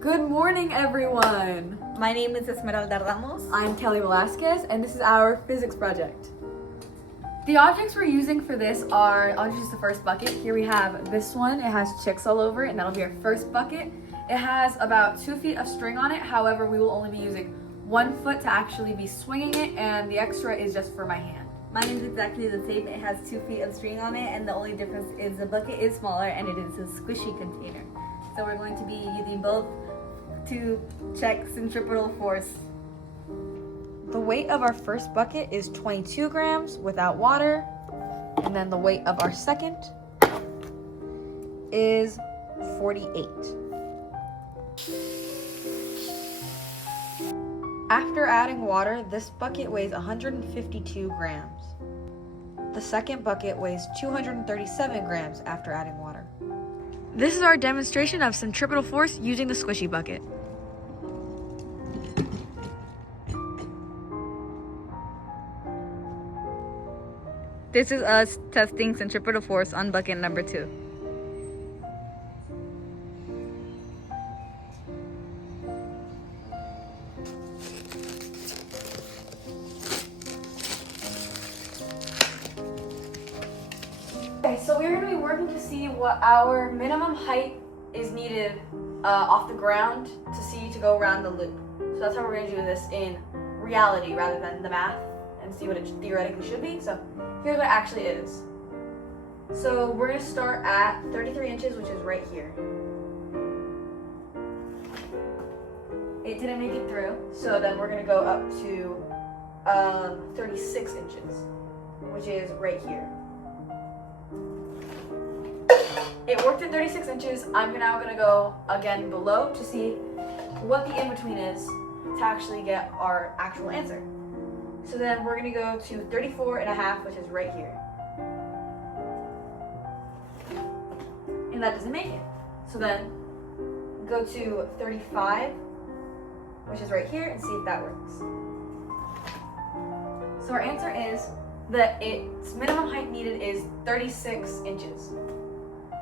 Good morning, everyone. My name is Esmeralda Ramos. I'm Kelly Velasquez, and this is our physics project. The objects we're using for this are, I'll just use the first bucket. Here we have this one. It has chicks all over it, and that'll be our first bucket. It has about 2 feet of string on it. However, we will only be using 1 foot to actually be swinging it, and the extra is just for my hand. Mine is exactly the same. It has 2 feet of string on it, and the only difference is the bucket is smaller and it is a squishy container. So we're going to be using both to check centripetal force. The weight of our first bucket is 22 grams without water, and then the weight of our second is 48. After adding water, this bucket weighs 152 grams. The second bucket weighs 237 grams after adding water. This is our demonstration of centripetal force using the squishy bucket. This is us testing centripetal force on bucket number 2. Okay, so we're going to be working to see what our minimum height is needed off the ground to go around the loop. So that's how we're going to do this in reality rather than the math and see what it theoretically should be. So here's what it actually is. So we're going to start at 33 inches, which is right here. It didn't make it through, so then we're going to go up to 36 inches, which is right here. It worked at 36 inches. I'm now going to go again below to see what the in-between is to actually get our actual answer. So then we're going to go to 34 and a half, which is right here. And that doesn't make it. So then go to 35, which is right here, and see if that works. So our answer is that its minimum height needed is 36 inches.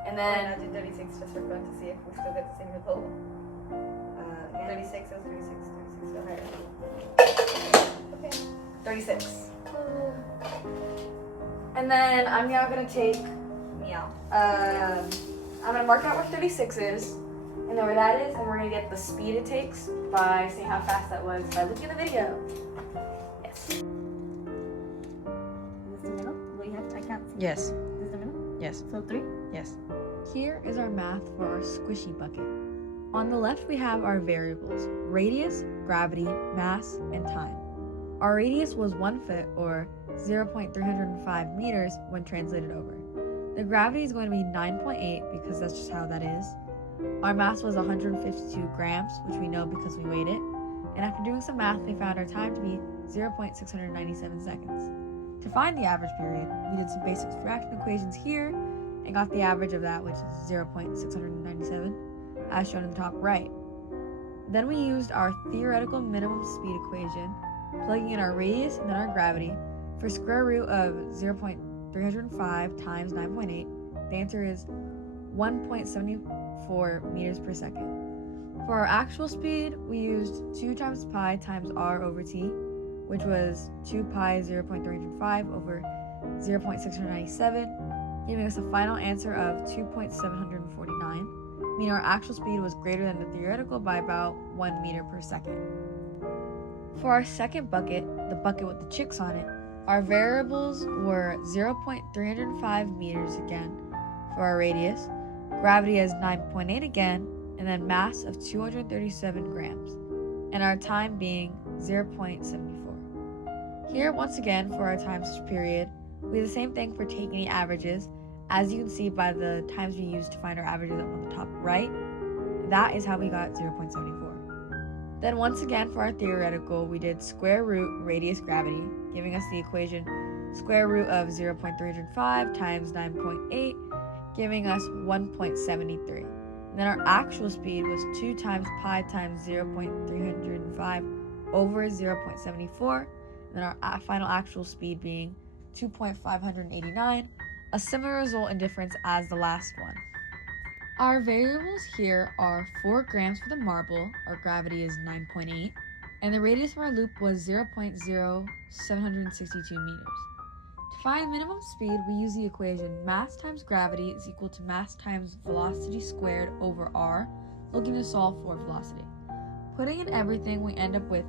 And then I do 36 just for fun to see if we still get the same result. 36 is 36, so higher. Okay. 36. And then I'm now gonna take, Meow. I'm gonna mark out where 36 is, and then where that is, and we're gonna get the speed it takes by seeing how fast that was by looking at the video. Yes. Is this the middle? What you have? I can't see. Yes. Is this the middle? Yes. So 3? Yes. Here is our math for our squishy bucket. On the left, we have our variables: radius, gravity, mass, and time. Our radius was 1 foot, or 0.305 meters when translated over. The gravity is going to be 9.8 because that's just how that is. Our mass was 152 grams, which we know because we weighed it. And after doing some math, they found our time to be 0.697 seconds. To find the average period, we did some basic fraction equations here and got the average of that, which is 0.697, as shown in the top right. Then we used our theoretical minimum speed equation, plugging in our radius and then our gravity. For square root of 0.305 times 9.8, the answer is 1.74 meters per second. For our actual speed, we used 2 times pi times r over t, which was 2 pi 0.305 over 0.697, giving us a final answer of 2.749, meaning our actual speed was greater than the theoretical by about 1 meter per second. For our second bucket, the bucket with the chicks on it, our variables were 0.305 meters again for our radius, gravity as 9.8 again, and then mass of 237 grams, and our time being 0.74. Here, once again, for our time period, we do the same thing for taking the averages. As you can see by the times we used to find our averages up on the top right, that is how we got 0.74. Then once again for our theoretical, we did square root radius gravity, giving us the equation square root of 0.305 times 9.8, giving us 1.73. And then our actual speed was 2 times pi times 0.305 over 0.74, and then our final actual speed being 2.589, a similar result in difference as the last one. Our variables here are 4 grams for the marble, our gravity is 9.8, and the radius of our loop was 0.0762 meters. To find minimum speed, we use the equation mass times gravity is equal to mass times velocity squared over r, looking to solve for velocity. Putting in everything, we end up with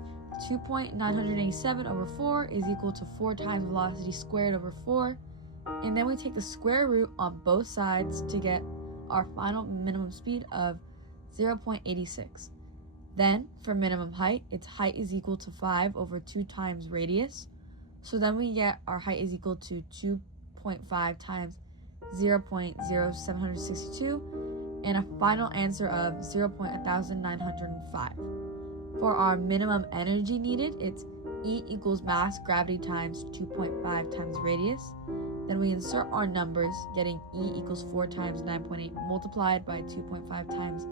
2.987 over 4 is equal to 4 times velocity squared over 4, and then we take the square root on both sides to get our final minimum speed of 0.86. Then, for minimum height, its height is equal to 5 over 2 times radius, so then we get our height is equal to 2.5 times 0.0762, and a final answer of 0.1905. For our minimum energy needed, it's E equals mass gravity times 2.5 times radius. Then we insert our numbers, getting E equals 4 times 9.8 multiplied by 2.5 times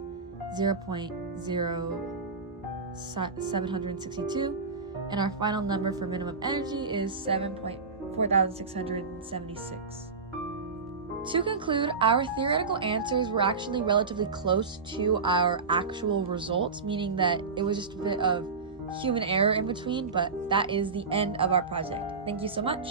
0.0762, and our final number for minimum energy is 7.4676. To conclude, our theoretical answers were actually relatively close to our actual results, meaning that it was just a bit of human error in between, but that is the end of our project. Thank you so much.